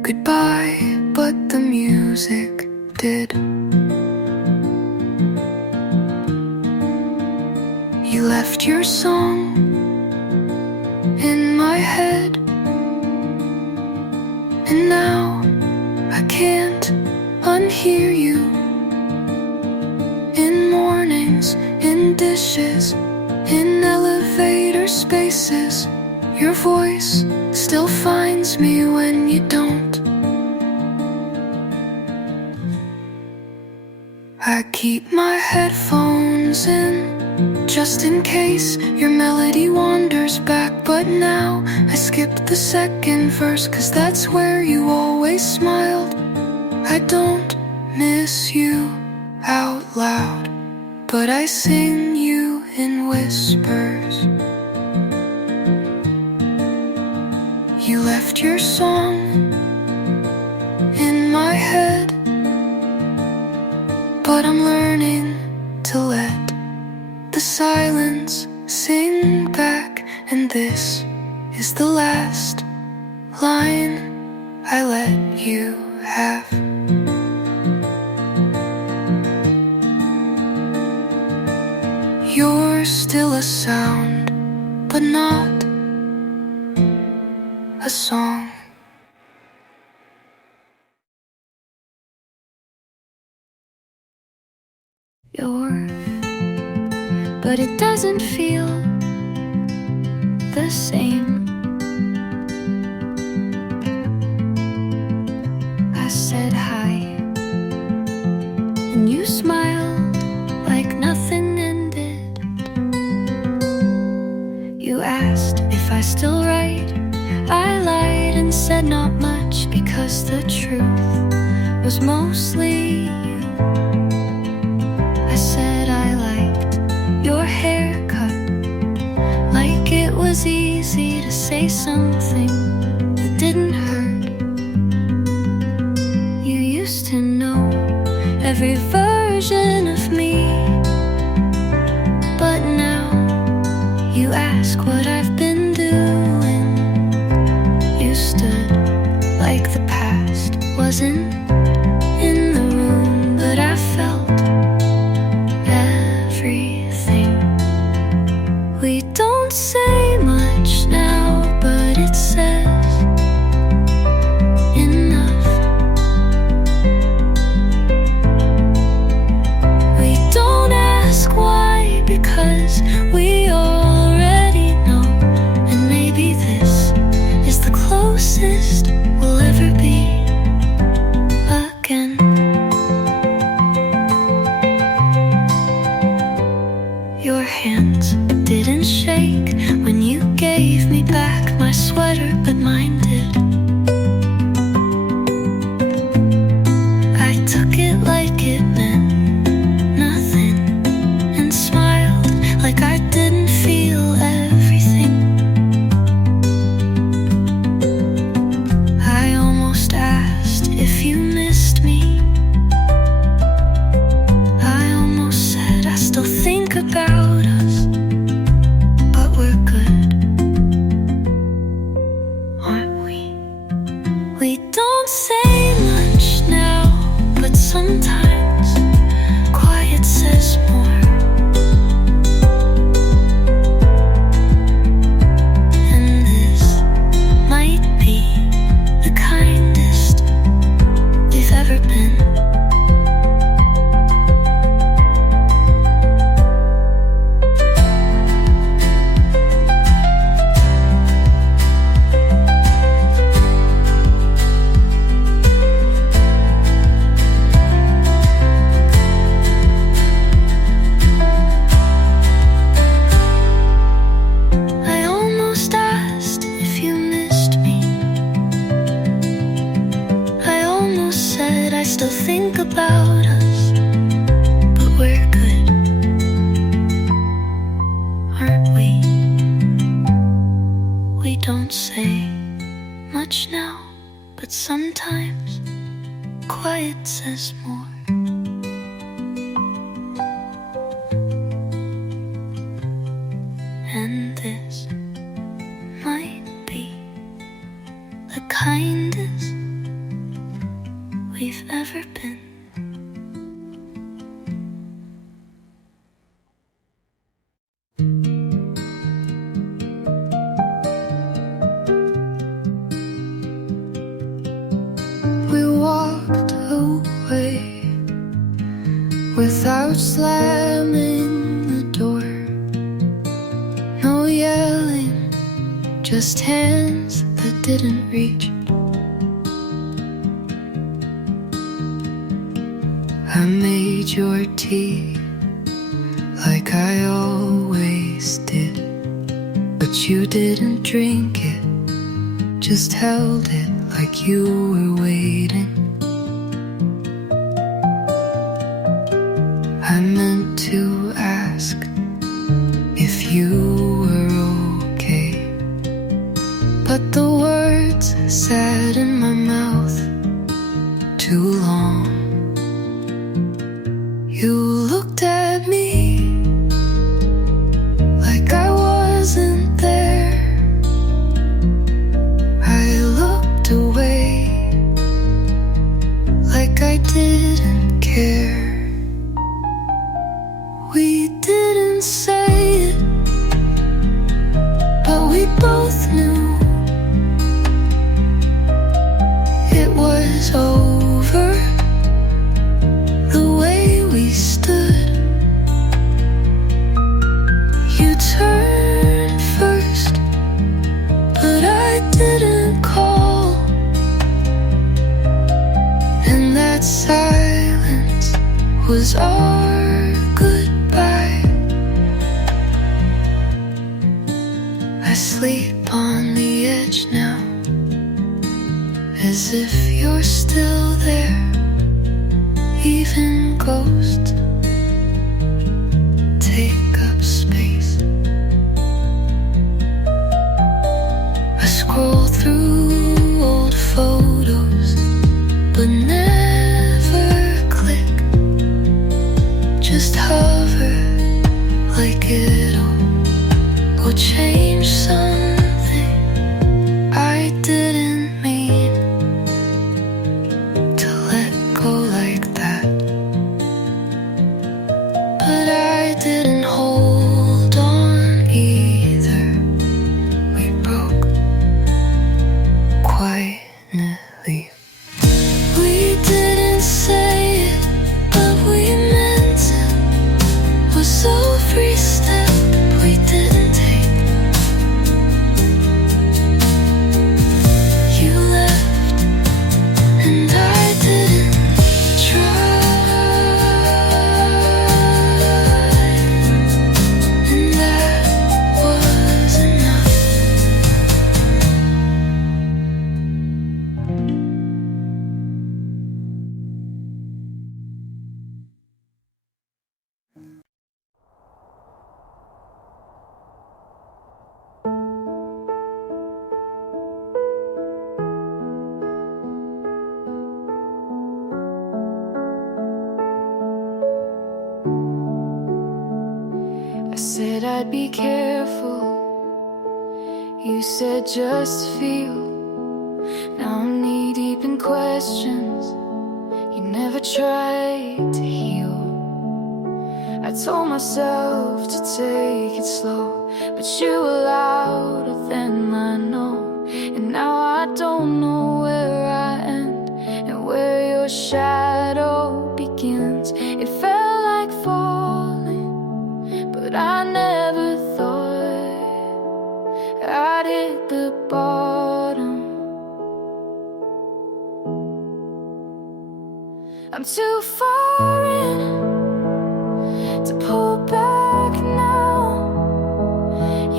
goodbye, but the music did. You left your song in my head, and now I can't unhear you. In mornings, in dishes, in elevator spaces, your voice still finds me when you don't. I keep my headphones in, just in case your melody wanders back. But now I skip the second verse, 'cause that's where you always smiled. I don't miss you out loud, but I sing you in whispers. You left your song in my head, but I'm learning to let the silence sing back. And this is the last line I let you have. You're still a sound, but not a song. Yours, but it doesn't feel the same. I said hi, and you smiled like nothing ended. You asked if I still write. I lied and said not much, because the truth was mostly you. I said I liked your haircut, like it was easy to say something that didn't hurt. You used to know every version of me, but now you ask what I've been doing. You stood like the past wasn't in the room, but I felt everything. We don't say much now, but it says enough. We don't ask why, because we already know. And maybe this is the closest we'll ever be again. Your hands didn't shake when you gave me back my sweater, but mine did. I took it like it meant nothing, and smiled like I didn't feel everything. I almost asked if you missed me. I almost said I still think about us, but we're good, aren't we? We don't say much now, but sometimes quiet says more. And this might be the kindest we've ever been. still think about us, but we're good, aren't we? We don't say much now, but sometimes quiet says more. And this might be the kindest we've ever been. We walked away without slamming the door. No yelling, just hands that didn't reach. I made your tea like I always did, but you didn't drink it, just held it like you were waiting. I meant to ask if you were okay, but the words sat in my mouth too long. You looked at me like I wasn't there. I looked away like I didn't care. We didn't say it, but we both knew it was over. The way we stood, you turned first, but I didn't call. And that silence was our goodbye. I sleep on the edge now, as if you're still there. Even ghosts take up space. I scroll through old photos, but never click. Just hover like it'll change something. I didn't mean to let go like that, but I didn't hold on either. We broke quietly. We didn't say it, but we meant it. Was so free step we didn't take. You left and I didn't try, and that was enough. I said I'd be careful. You said just feel. Now I'm knee deep in questions. You never tried to heal. I told myself to take it slow, but you were louder than I know. And now I don't know where I end and where your shadow begins. It felt like falling, but I never thought I'd hit the bottom. I'm too far in to pull back now.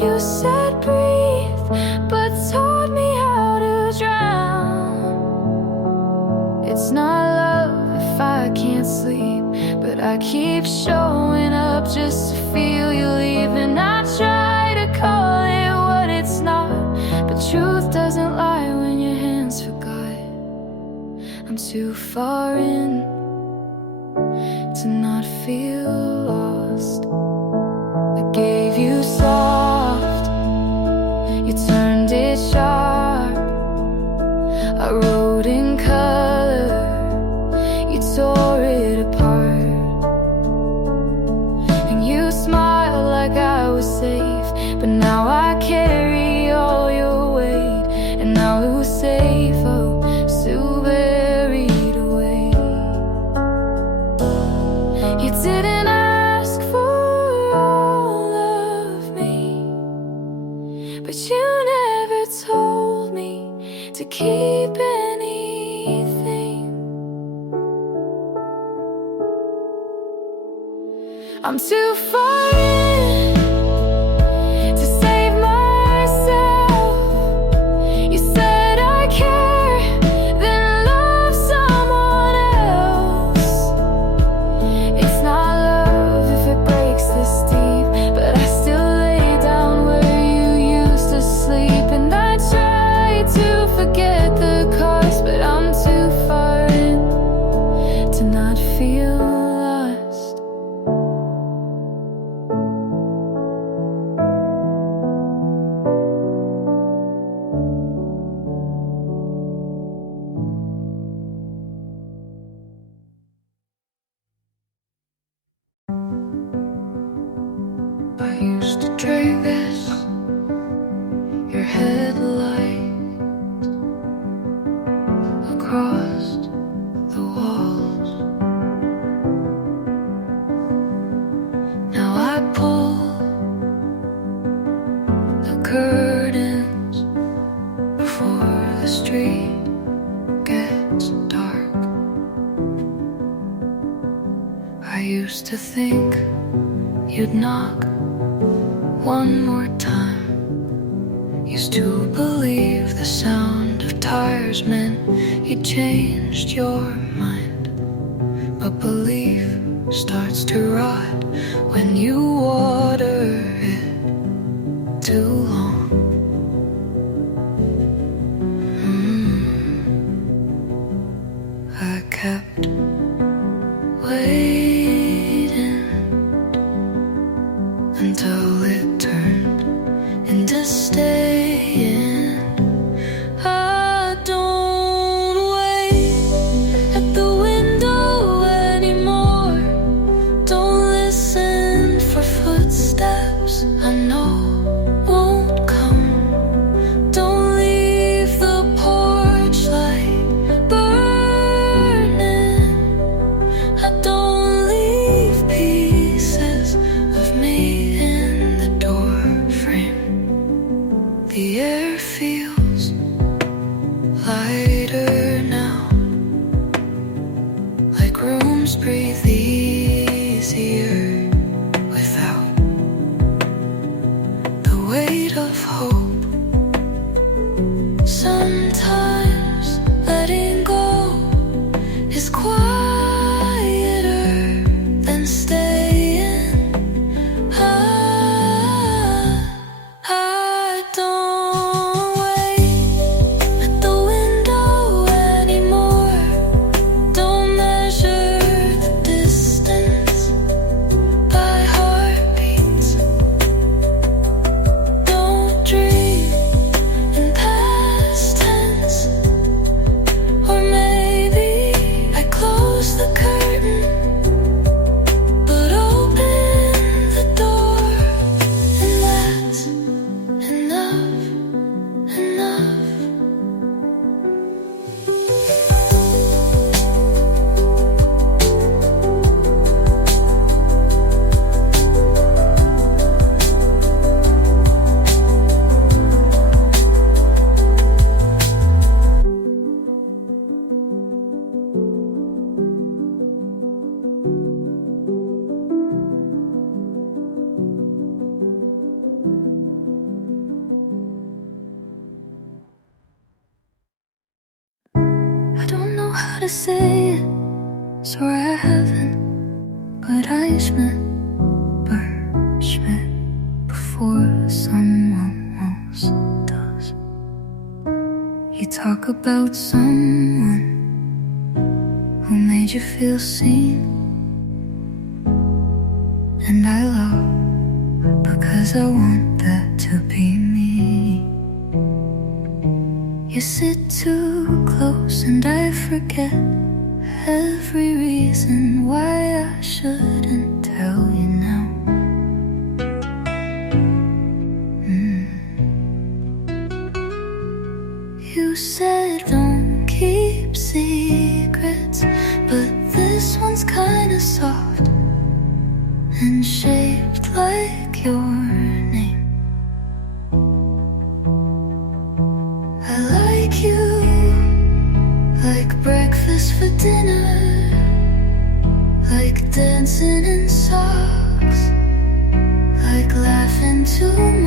You said breathe, but taught me how to drown. It's not love if I can't sleep, but I keep showing up just to feel you leave. And I try to call it what it's not, but truth doesn't lie when your hands forgot. I'm too far in to not feel lost. I gave you soft, you turned it sharp. I wrote in color, you tore it apart. And you smiled like I was safe, but now I carry all your weight. And now who's safe, oh, still buried away. You didn't ask for all of me, but you never told me to keep anything. I'm too far in to save myself. You said I care, then love someone else. It's not love if it breaks this deep, but I still lay down where you used to sleep. And I try to forget the cost, but I'm too far in to not feel lost. I used to trace your headlight across the walls. Now I pull the curtains before the street gets dark. I used to think you'd knock one more time. Used to believe the sound of tires meant you changed your mind. But belief starts to rot when you water it too long. I kept waiting until it turned into staying. I don't wait at the window anymore. Don't listen for footsteps I know won't come. Don't leave the porch light burning. I don't leave pieces of me in the door frame. The air feels lighter now, like rooms breathe easier without the weight of hope. Sometimes letting go is quieter than staying. I don't wait at the window anymore. Don't measure the distance by heartbeats. Don't dream in past tense. Or maybe I close the curtain, but open the door, and that's enough, enough. I don't know how to say it, swore I haven't, but I Schmidt before someone else does. You talk about someone who made you feel seen, and I love because I want that to be me. You sit too close and I forget every reason why I shouldn't tell you now. You said don't keep secrets, but this one's kinda soft and shaped like your name. I like you, like breakfast for dinner, like dancing in socks, like laughing too much.